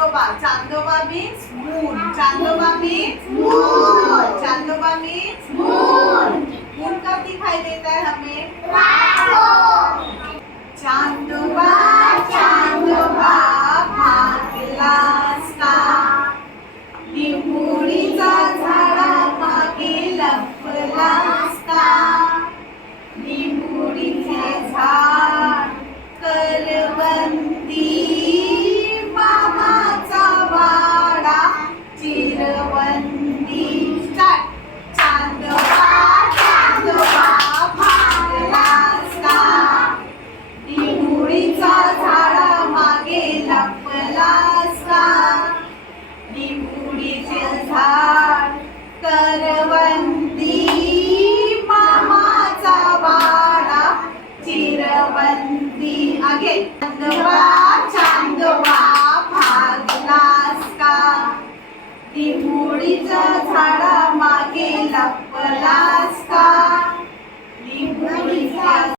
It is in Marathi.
चांदोबा. चांदोबा means moon. चांदोबा means moon. चांदोबा means moon. moon कब दिखाई देता है हमें? चांदोबा